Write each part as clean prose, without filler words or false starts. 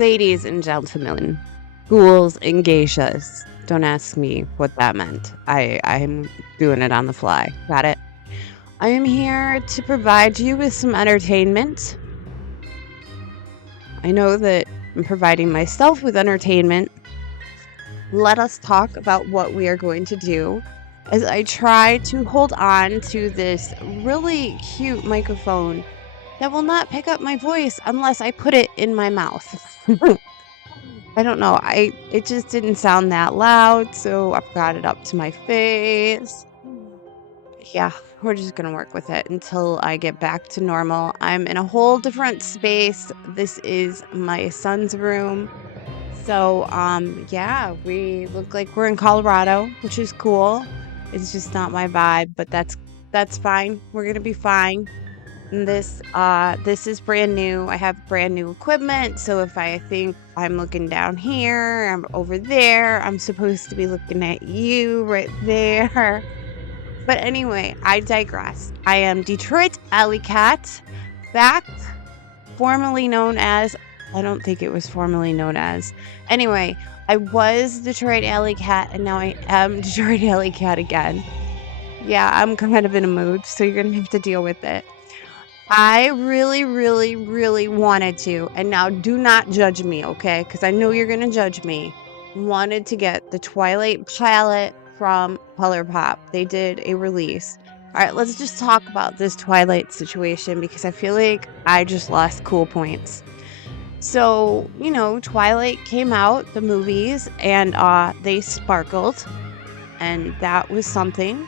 Ladies and gentlemen, ghouls and geishas. Don't ask me what that meant. I'm doing it on the fly. Got it? I am here to provide you with some entertainment. I know that I'm providing myself with entertainment. Let us talk about what we are going to do as I try to hold on to this really cute microphone that will not pick up my voice unless I put it in my mouth. I don't know. It just didn't sound that loud, so I've got it up to my face. Yeah, we're just gonna work with it until I get back to normal. I'm in a whole different space. This is my son's room. So, yeah, we look like we're in Colorado, which is cool. It's just not my vibe, but that's fine. We're gonna be fine. And this is brand new. I have brand new equipment. So if I think I'm looking down here, I'm over there, I'm supposed to be looking at you right there. But anyway, I digress. I am Detroit Allycat, back, formerly known as, I don't think it was formerly known as. Anyway, I was Detroit Allycat, and now I am Detroit Allycat again. Yeah, I'm kind of in a mood, so you're going to have to deal with it. I really, really, really wanted to, and now do not judge me, okay? Because I know you're going to judge me. Wanted to get the Twilight palette from ColourPop. They did a release. All right, let's just talk about this Twilight situation because I feel like I just lost cool points. So, Twilight came out, the movies, and they sparkled, and that was something.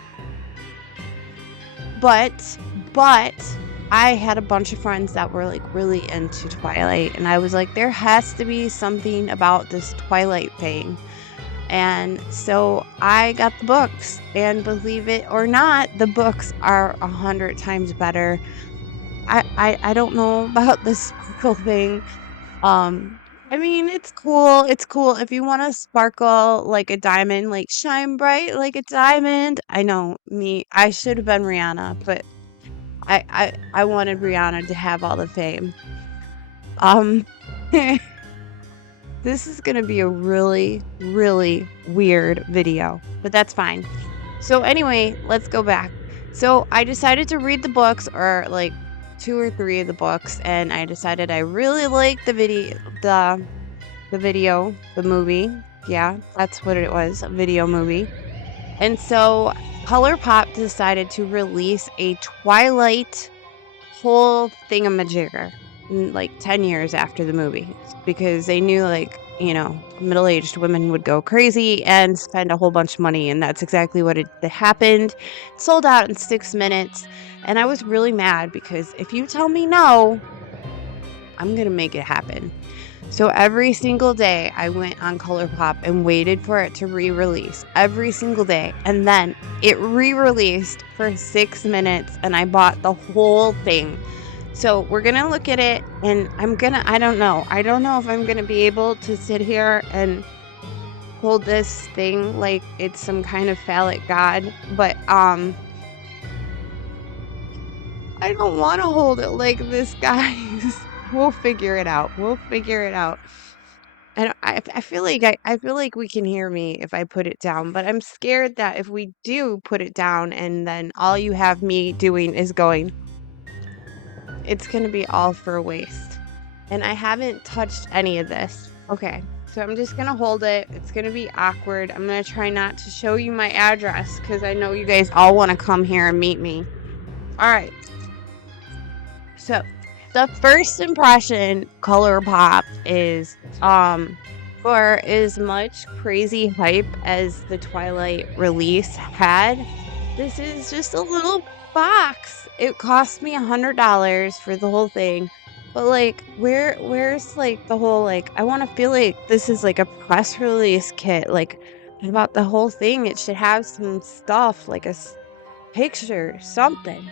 But I had a bunch of friends that were like really into Twilight, and I was like, there has to be something about this Twilight thing. And so I got the books, and believe it or not, the books are 100 times better. I don't know about the sparkle thing. I mean, it's cool. It's cool if you want to sparkle like a diamond, like shine bright like a diamond. I know I should have been Rihanna, but I wanted Rihanna to have all the fame. This is going to be a really, really weird video, but that's fine. So anyway, let's go back. So I decided to read the books, or like 2 or 3 of the books, and I decided I really liked the movie. Yeah, that's what it was, a video movie. And so ColourPop decided to release a Twilight whole thingamajigger like 10 years after the movie, because they knew, like, middle-aged women would go crazy and spend a whole bunch of money, and that's exactly what happened. It sold out in 6 minutes, and I was really mad because if you tell me no, I'm gonna make it happen. So every single day I went on ColourPop and waited for it to re-release every single day. And then it re-released for 6 minutes and I bought the whole thing. So we're going to look at it, and I don't know if I'm going to be able to sit here and hold this thing like it's some kind of phallic god, but I don't want to hold it like this, guys. We'll figure it out. And I feel like we can hear me if I put it down, but I'm scared that if we do put it down and then all you have me doing is going, it's going to be all for a waste. And I haven't touched any of this. Okay, so I'm just going to hold it. It's going to be awkward. I'm going to try not to show you my address because I know you guys all want to come here and meet me. All right. So the first impression, ColourPop, is for as much crazy hype as the Twilight release had, this is just a little box. It cost me $100 for the whole thing, but like, where's like the whole, like, I want to feel like this is like a press release kit, like about the whole thing. It should have some stuff, like a picture, something.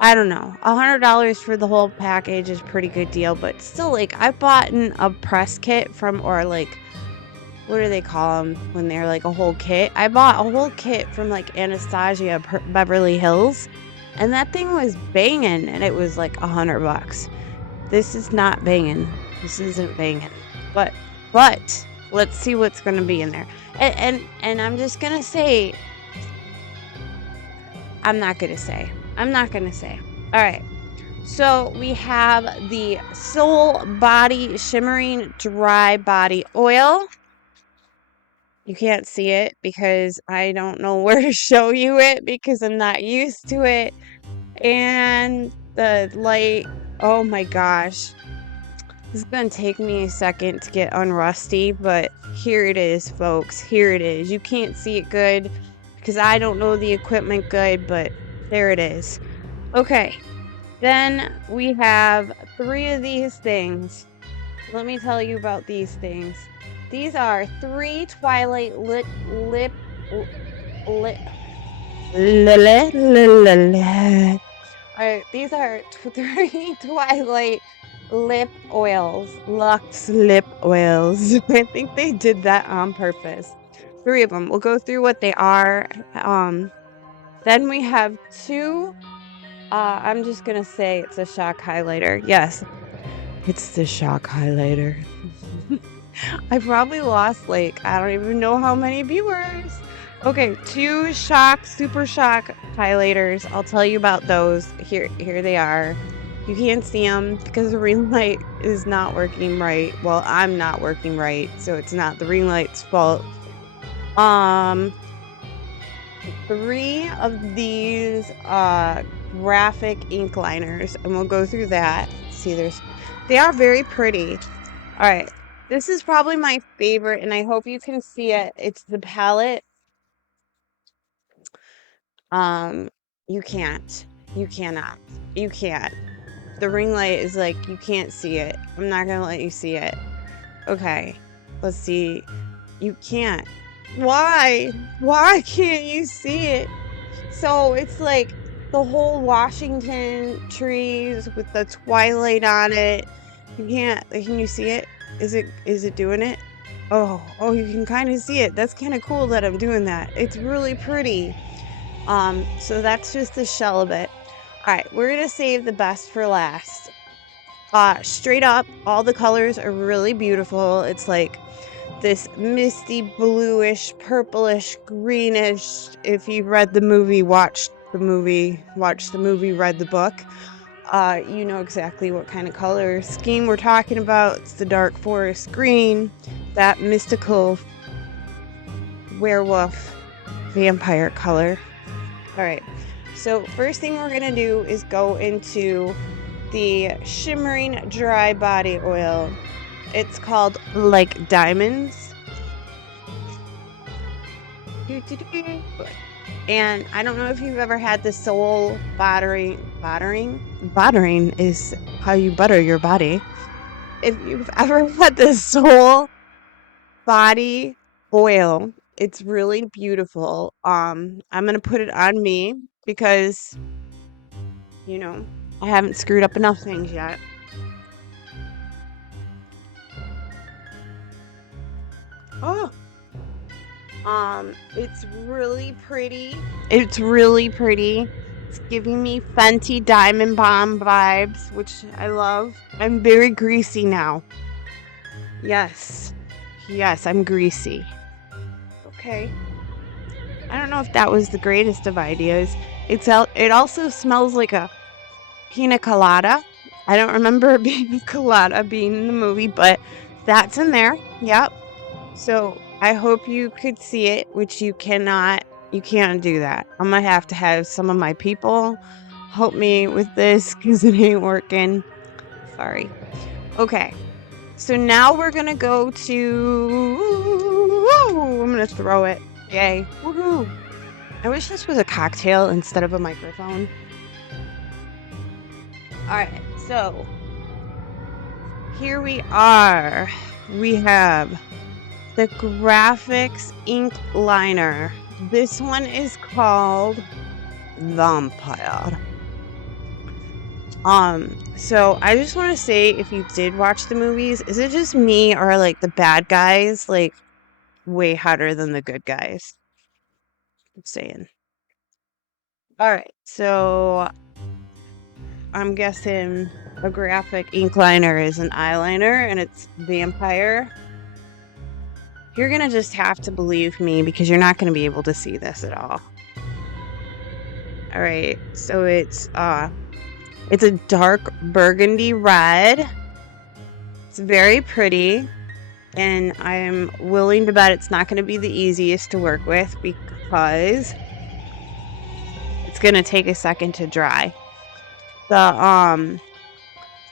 I don't know. $100 for the whole package is a pretty good deal, but still, like, I bought a press kit from, or like, what do they call them when they're like a whole kit? I bought a whole kit from like Anastasia Beverly Hills, and that thing was banging, and it was like $100. This is not banging. This isn't banging. But let's see what's gonna be in there. And I'm just gonna say, I'm not gonna say. All right. So we have the Soul Body Shimmering Dry Body Oil. You can't see it because I don't know where to show you it because I'm not used to it. And the light, oh my gosh. This is going to take me a second to get unrusty, but here it is, folks. Here it is. You can't see it good because I don't know the equipment good, but there it is. Okay. Then we have 3 of these things. Let me tell you about these things. These are 3 Twilight lip lip Alright, these are 3 Twilight lip oils. Luxe lip oils. I think they did that on purpose. 3 of them. We'll go through what they are. Then we have 2. I'm just gonna say it's a shock highlighter. Yes, it's the shock highlighter. I probably lost like, I don't even know how many viewers. Okay, 2 super shock highlighters. I'll tell you about those. Here they are. You can't see them because the ring light is not working right. Well, I'm not working right, so it's not the ring light's fault. 3 of these graphic ink liners, and we'll go through that. See, they are very pretty. All right. This is probably my favorite, and I hope you can see it. It's the palette. You can't. You cannot. You can't. The ring light is like, you can't see it. I'm not gonna let you see it. Okay. Let's see. You can't. Why? Why can't you see it? So it's like the whole Washington trees with the twilight on it. You can't. Can you see it? Is it doing it? Oh, you can kind of see it. That's kind of cool that I'm doing that. It's really pretty. So that's just the shell of it. All right, we're gonna save the best for last. Straight up, all the colors are really beautiful. It's like this misty bluish, purplish, greenish. If you've read the movie, watched the movie, read the book, you know exactly what kind of color scheme we're talking about. It's the dark forest green, that mystical werewolf vampire color. All right, so first thing we're gonna do is go into the shimmering dry body oil. It's called Like Diamonds. And I don't know if you've ever had the soul buttering. Buttering is how you butter your body. If you've ever had the soul body oil, it's really beautiful. I'm gonna put it on me because, you know, I haven't screwed up enough things yet. Oh, it's really pretty. It's really pretty. It's giving me Fenty Diamond Bomb vibes, which I love. I'm very greasy now. Yes. Yes, I'm greasy. Okay. I don't know if that was the greatest of ideas. It also smells like a pina colada. I don't remember a pina colada being in the movie, but that's in there. Yep. So I hope you could see it, which you cannot. You can't do that. I'm gonna have to have some of my people help me with this because it ain't working. Sorry. Okay. So now we're gonna go to. I'm gonna throw it. Yay! Woohoo! I wish this was a cocktail instead of a microphone. All right. So here we are. We have the graphics ink liner. This one is called Vampire. So I just want to say, if you did watch the movies, is it just me or like the bad guys like way hotter than the good guys? I'm saying. All right. So I'm guessing a graphic ink liner is an eyeliner and it's vampire, you're going to just have to believe me because you're not going to be able to see this at all. All right, so it's a dark burgundy red. It's very pretty, and I'm willing to bet it's not going to be the easiest to work with because it's going to take a second to dry. The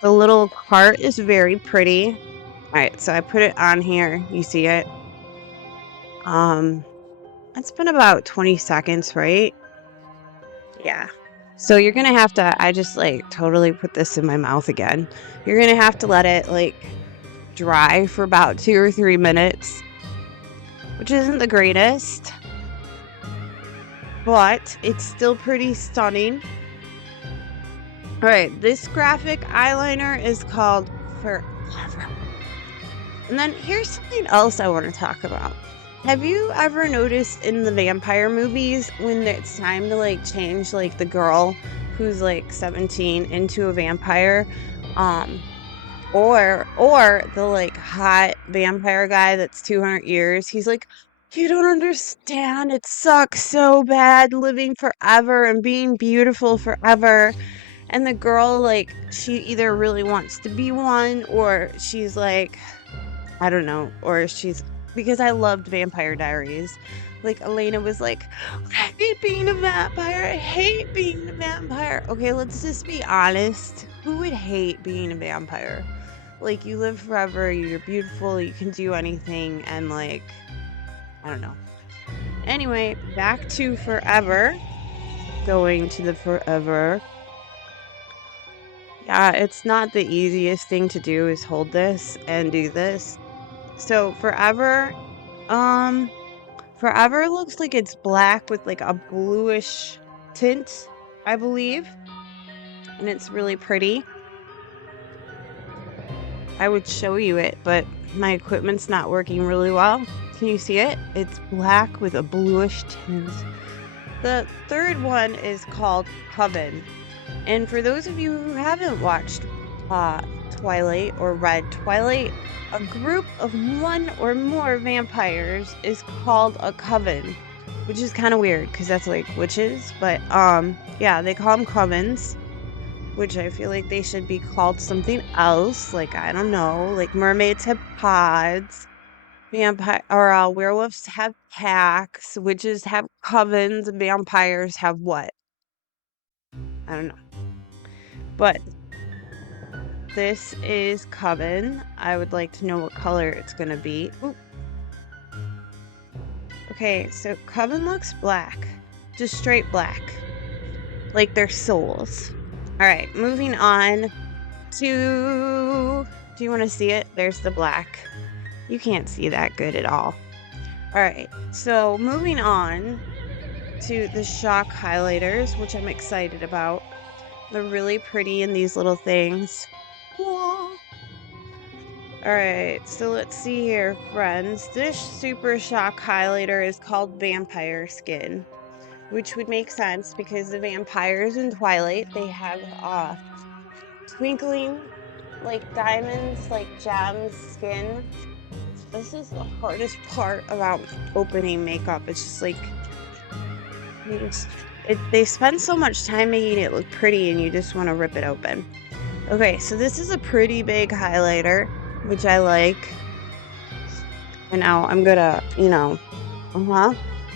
little heart is very pretty. All right, so I put it on here. You see it? It's been about 20 seconds, right? Yeah. So you're going to have to, I just like totally put this in my mouth again. You're going to have to let it like dry for about 2 or 3 minutes, which isn't the greatest, but it's still pretty stunning. All right, this graphic eyeliner is called Forever. And then here's something else I want to talk about. Have you ever noticed in the vampire movies when it's time to like change like the girl who's like 17 into a vampire, or the like hot vampire guy that's 200 years, he's like, you don't understand, it sucks so bad living forever and being beautiful forever. And the girl, like, she either really wants to be one or she's like, I don't know, or she's, because I loved Vampire Diaries. Like, Elena was like, I hate being a vampire. I hate being a vampire. Okay, let's just be honest. Who would hate being a vampire? Like, you live forever, you're beautiful, you can do anything, and like, I don't know. Anyway, back to Forever. Going to the Forever. Yeah, it's not the easiest thing to do is hold this and do this. So Forever looks like it's black with like a bluish tint, I believe. And it's really pretty. I would show you it, but my equipment's not working really well. Can you see it? It's black with a bluish tint. The third one is called Coven. And for those of you who haven't watched Twilight or read Twilight, a group of one or more vampires is called a coven, which is kind of weird because that's like witches, but yeah, they call them covens, which I feel like they should be called something else, like, I don't know, like mermaids have pods, werewolves have packs, witches have covens, and vampires have what? I don't know. But this is Coven. I would like to know what color it's going to be. Ooh. Okay, so Coven looks black. Just straight black. Like their souls. Alright, moving on to... Do you want to see it? There's the black. You can't see that good at all. Alright, so moving on to the Shock highlighters, which I'm excited about. They're really pretty in these little things. Alright, so let's see here, friends. This Super Shock highlighter is called Vampire Skin, which would make sense because the vampires in Twilight, they have twinkling, like diamonds, like gems, skin. This is the hardest part about opening makeup. It's just like, they spend so much time making it look pretty and you just want to rip it open. Okay, so this is a pretty big highlighter, which I like. And now I'm gonna,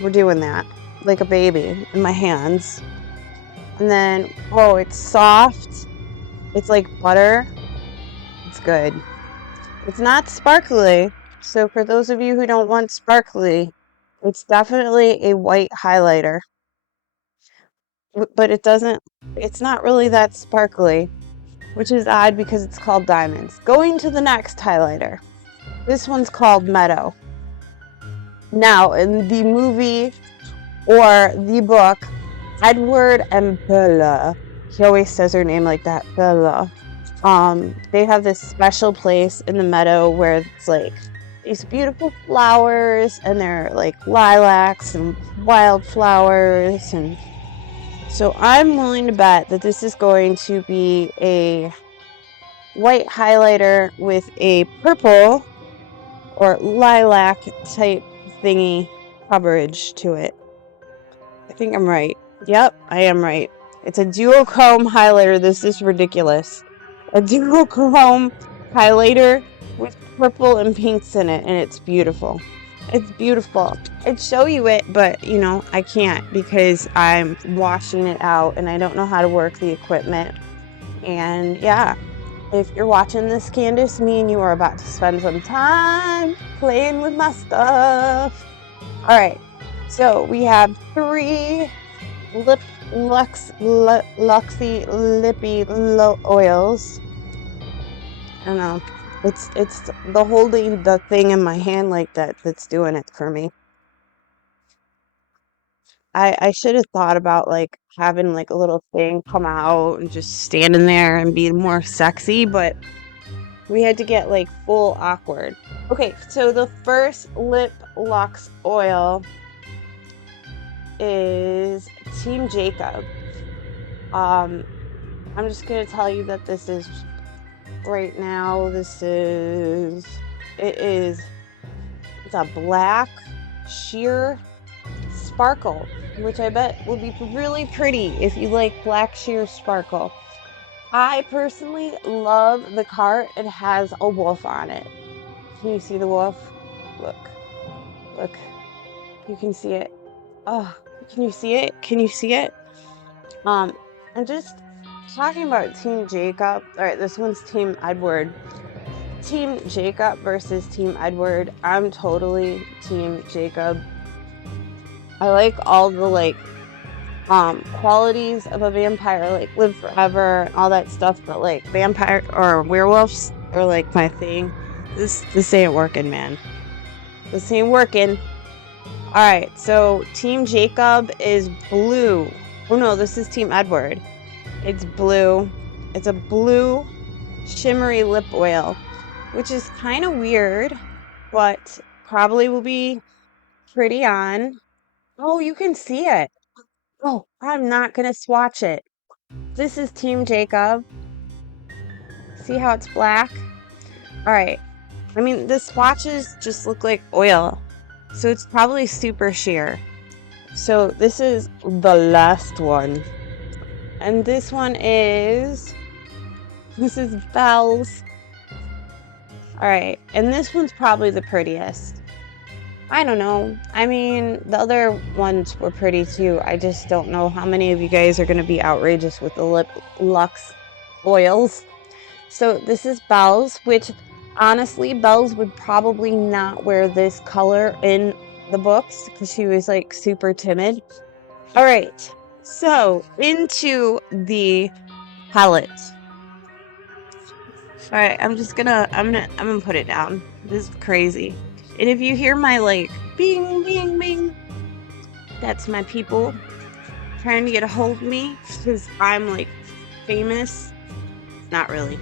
we're doing that. Like a baby in my hands. And then, oh, it's soft. It's like butter. It's good. It's not sparkly. So for those of you who don't want sparkly, it's definitely a white highlighter. But it's not really that sparkly, which is odd because it's called Diamonds. Going to the next highlighter. This one's called Meadow. Now, in the movie or the book, Edward and Bella, he always says her name like that, Bella. They have this special place in the meadow where it's like these beautiful flowers, and they're like lilacs and wildflowers, and so I'm willing to bet that this is going to be a white highlighter with a purple or lilac type thingy coverage to it. I think I'm right. Yep, I am right. It's a duochrome highlighter. This is ridiculous. A duochrome highlighter with purple and pinks in it, and it's beautiful. It's beautiful. I'd show you it, but you know, I can't because I'm washing it out and I don't know how to work the equipment. And yeah, if you're watching this, Candace, me and you are about to spend some time playing with my stuff. All right, so we have 3 Luxy lippy oils. I don't know. It's the holding the thing in my hand like that that's doing it for me. I should have thought about like having like a little thing come out and just standing there and being more sexy, but we had to get like full awkward. Okay, so the first lip Lux oil is Team Jacob. I'm just gonna tell you that this is right now. It's a black sheer sparkle, which I bet will be really pretty if you like black sheer sparkle. I personally love the cart. It has a wolf on it. Can you see the wolf? Look, you can see it. Oh, can you see it? Can you see it? I'm just talking about Team Jacob. All right, this one's Team Edward. Team Jacob versus Team Edward. I'm totally Team Jacob. I like all the like qualities of a vampire, like live forever and all that stuff, but like vampire or werewolves are like my thing. This ain't working, man. This ain't working. Alright, so Team Jacob is blue. Oh no, this is Team Edward. It's blue. It's a blue shimmery lip oil, which is kind of weird, but probably will be pretty on. Oh, you can see it. Oh, I'm not gonna swatch it. This is Team Jacob. See how it's black? Alright. I mean, the swatches just look like oil. So it's probably super sheer. So this is the last one. And this is Belle's. Alright, and this one's probably the prettiest. I don't know. I mean, the other ones were pretty too. I just don't know how many of you guys are going to be outrageous with the lip Lux oils. So this is Belle's, which honestly, Belle's would probably not wear this color in the books because she was like super timid. All right, so into the palette. All right, I'm gonna put it down. This is crazy. And if you hear my like bing, bing, bing, that's my people trying to get a hold of me because I'm like famous. Not really.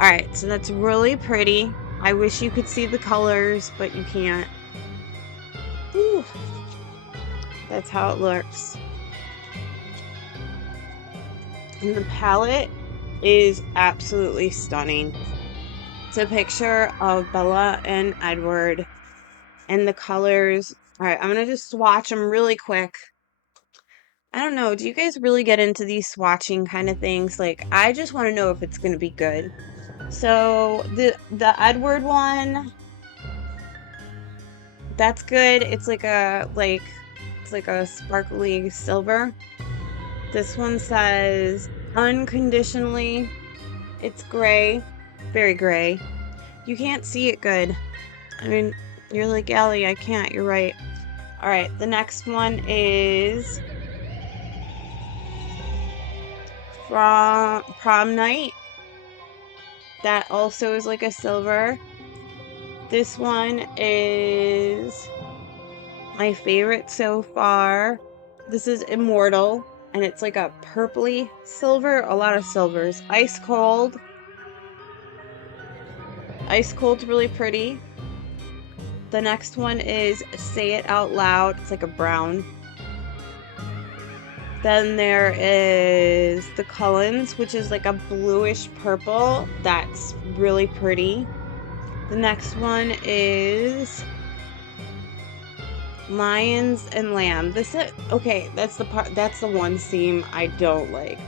All right, so that's really pretty. I wish you could see the colors, but you can't. Whew. That's how it looks. And the palette is absolutely stunning. It's a picture of Bella and Edward and the colors. All right, I'm going to just swatch them really quick. I don't know. Do you guys really get into these swatching kind of things? Like, I just want to know if it's going to be good. So, the Edward one, that's good. It's like a sparkly silver. This one says unconditionally. It's gray, very gray. You can't see it good. I mean, you're like, Allie, I can't. You're right. All right, the next one is from Prom Night. That also is like a silver. This one is my favorite so far. This is Immortal, and it's like a purpley silver. A lot of silvers. Ice Cold. Ice Cold's really pretty. The next one is Say It Out Loud. It's like a brown. Then there is the Cullens, which is like a bluish purple. That's really pretty. The next one is Lions and Lamb. This is okay, that's the one seam I don't like.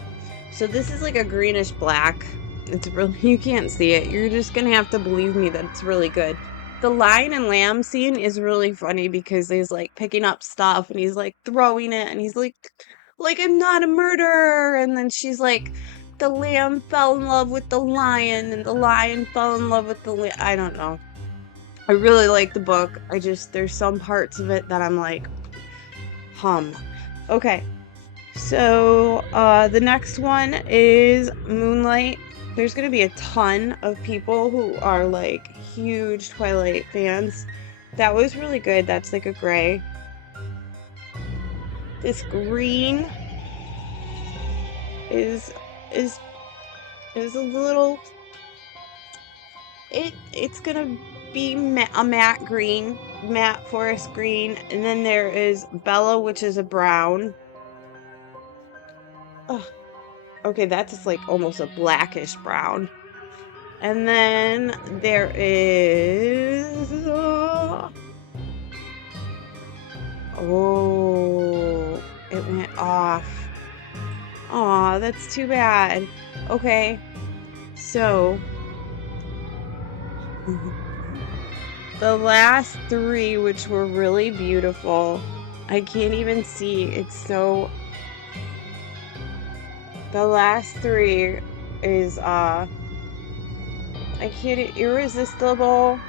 So this is like a greenish black. It's really, you can't see it. You're just gonna have to believe me that it's really good. The lion and lamb scene is really funny because he's like picking up stuff and he's like throwing it and he's like I'm not a murderer. And then she's like, the lamb fell in love with the lion and the lion fell in love with the I don't know. I really like the book. There's some parts of it that I'm like, hum. Okay. So, the next one is Moonlight. There's gonna be a ton of people who are like huge Twilight fans. That was really good. That's like a gray. This green is is is a little. It's gonna be a matte green, matte forest green, and then there is Bella, which is a brown. Ugh. Okay, that's just like almost a blackish brown. And then there is oh, it went off. Aw, that's too bad. Okay, so the last three, which were really beautiful, I can't even see. It's so the last three is I can't irresistible,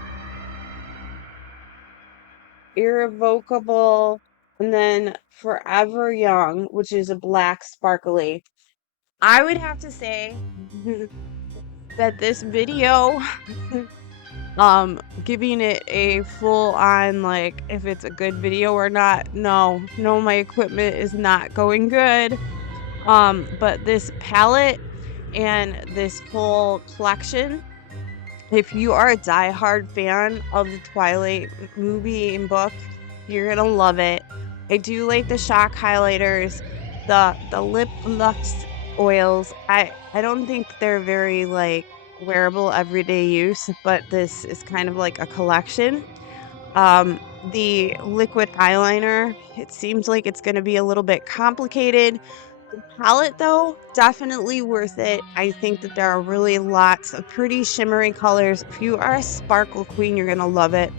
irrevocable, and then forever young, which is a black sparkly. I would have to say that this video, giving it a full on, like, if it's a good video or not, no, my equipment is not going good. But this palette and this full collection, if you are a diehard fan of the Twilight movie and book, you're gonna love it. I do like the shock highlighters, the lip lux oils. I don't think they're very like wearable everyday use, but this is kind of like a collection. The liquid eyeliner, it seems like it's gonna be a little bit complicated. The palette, though, definitely worth it. I think that there are really lots of pretty shimmery colors. If you are a sparkle queen, you're gonna love it.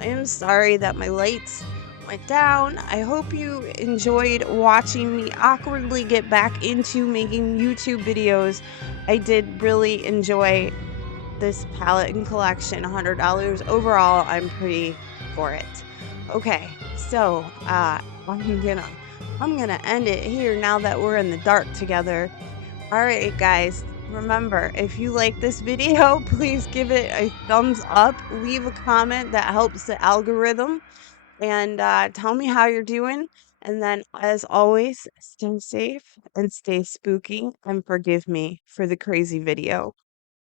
I am sorry that my lights went down. I hope you enjoyed watching me awkwardly get back into making YouTube videos. I did really enjoy this palette and collection. $100 overall. I'm pretty for it. Okay, so I'm gonna end it here now that we're in the dark together. All right, guys. Remember, if you like this video, please give it a thumbs up. Leave a comment that helps the algorithm, and tell me how you're doing. And then, as always, stay safe and stay spooky, and forgive me for the crazy video.